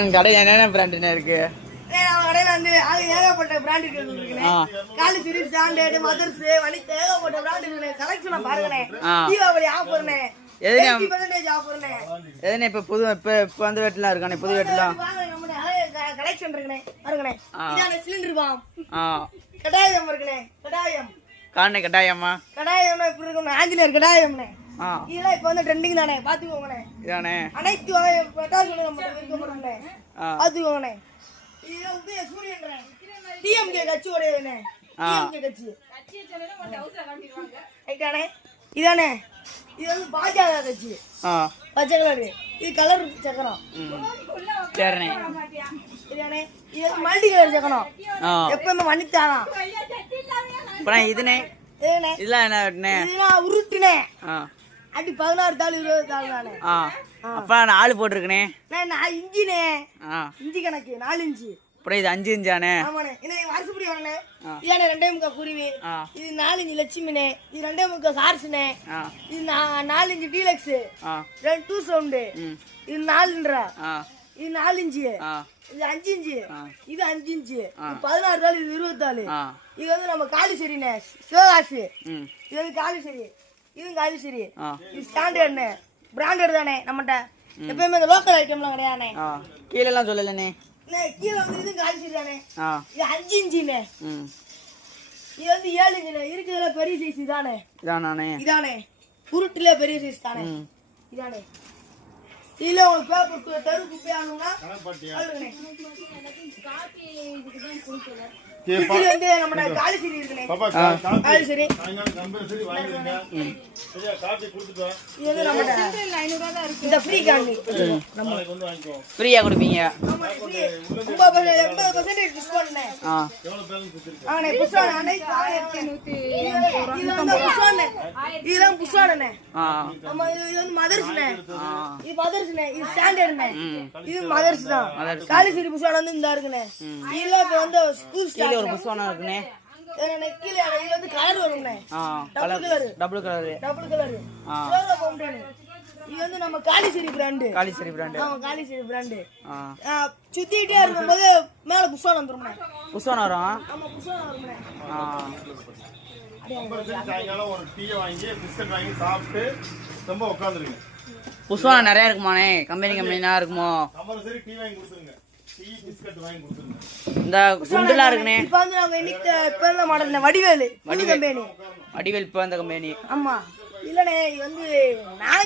உங்க கடையில் என்னென்ன பிராண்டுண்ணே இருக்கு? கடையில வந்து அது ஏகப்பட்ட பிராண்ட் இருக்குண்ணே. காலி சீரி, ஸ்டாண்டர்ட், மதர்ஸ், வனித் ஏகப்பட்ட பிராண்ட் இருக்குண்ணே. கலெக்ஷனை பாருங்கண்ணே. தீபாவளி ஆஃபர்ண்ணே. 80% ஆஃபர்ண்ணே. எதுண்ணே இப்ப புது இப்ப வந்து வெட்டலாம் இருக்கானே, புது வெட்டலாம் கலெக்ஷன் இருக்குண்ணே. பாருங்கண்ணே, இதான சிலிண்டர் பாம். கடாயம் இருக்குண்ணே. கடாயம் காணே கட்டாயம்மா. கடாயம்னா இப்படி இருக்கும். ஆஞ்சநேயர் கடாயம்ண்ணே. இதெல்லாம் இப்ப வந்து ட்ரெண்டிங் தானே, பாத்துக்கோங்கண்ணே. இதானே அனைத்து வகை பட்டாசுகளும் நம்ம விற்கப்படும்ண்ணே. பாத்துக்கோங்கண்ணே. இது வந்து சூரியன் டிஎம்கே கட்சி உடையதுண்ணே. டிஎம்கே கட்சி ரைட்டானே. இதானே இது வந்து பாஜக கட்சி. பச்சை கலர். இது கலர் சக்கரம். சரிண்ணே. சரியானே. இது வந்து மல்டி கலர் சக்கரம். எப்பவுமே மன்னித்தானா. இதுனே இதுனே இதெல்லாம் என்ன? இதெல்லாம் உருட்டுனே. அடி 16 தாள் 20 தாள் தானே. அப்ப நான் 4 போட்டிருக்கனே. நான் இன்ஜினே. இன்ஜி கணக்கு 4 இன்ச்சு. அப்புறம் இது 5 இன்ச்சானே. ஆமாண்ணே. இன்னைக்கு வருஷப்படி வரனே. இதானே 2.5 குருவி. இது 4 இன்ச்சு லட்சுமினே. இது 2.5 ஹார்ஸ்னே. இது 4 இன்ச்சு டீலக்ஸ். 2 சவுண்ட். இது 4ன்றா. இது 4 இன்ச்சு. இது 5 இன்ச்சு. இது 5 இன்ச்சு. 16 தாள் இது 20 தாள். இது வந்து நம்ம காலிசரிண்ணே. சிவகாசி. இது வந்து காலிசரி. இது காலிசரி. இது ஸ்டாண்டர்ட்ண்ணே. பிராண்டட் தானே நம்மகிட்ட. எப்பயுமே இந்த லோக்கல் ஐட்டம்லாம் கிடையாதுண்ணே. கீழே எல்லாம் சொல்லலண்ணே. கீழே வந்து இது காலிசரி தானே. இது 5 இன்ச்சுண்ணே. இது வந்து 7 இன்ச்சுண்ணே. இருக்கிறதுல பெரிய சைஸ் இதானே. இதானே உருட்டுல பெரிய சைஸ் தானே. இதானே. இல்ல உங்களுக்கு பேப்பர் தெரு குப்பை ஆகணும்னா வந்து நம்ம காலிசரி இருக்குண்ணே. காலிசரி இந்த ஃப்ரீ காண்டி ஃப்ரீயா கொடுப்பீங்க. 80% டிஸ்கவுண்ட்ண்ணே. ஆனே புஷான் அனைத்து 1100 இதெல்லாம் புஷானண்ணே. நம்ம இது வந்து மதர்ஸ்ண்ணே. இது மதர்ஸ்ண்ணே. இது ஸ்டாண்டர்ட்ண்ணே. இது மதர்ஸ் தான். காலிசரி புஷான் வந்து இந்த இருக்குண்ணே. இதெல்லாம் இப்ப வந்து கீழே ஒரு புஷ்வானா இருக்குண்ணே. கீழே இது வந்து கலர் வரும்ண்ணே. Double colour. இது வந்து நம்ம காலிசரி பிராண்ட். ஆமா காலிசரி பிராண்ட். சுத்திட்டே இருக்கும்போது மேல புஷ்வான் வந்துரும்ண்ணே. புஷ்வானா வரும். ஆமா புஷ்வான் வரும்ண்ணே. சாயங்காலம் ஒரு டீ வாங்கி பிஸ்கட் வாங்கி சாப்பிட்டு ரொம்ப உட்காந்துருங்க. புஷ்வானா நிறைய இருக்குமாண்ணே? கம்பெனினா இருக்குமோ? கம்பல்சரி டீ வாங்கி கொடுத்துருங்க. டீ பிஸ்கட் வாங்கி கொடுத்துருங்க. இந்த குண்டுலாம் இருக்குண்ணே. இப்போ வந்து நாங்க இன்னைக்கு இப்ப இந்த மாடல்ல வடிவேல் கம்பெனி. வடிவேல் இப்ப அந்த கம்பெனி. ஆமா இல்லனே இது வந்து நானே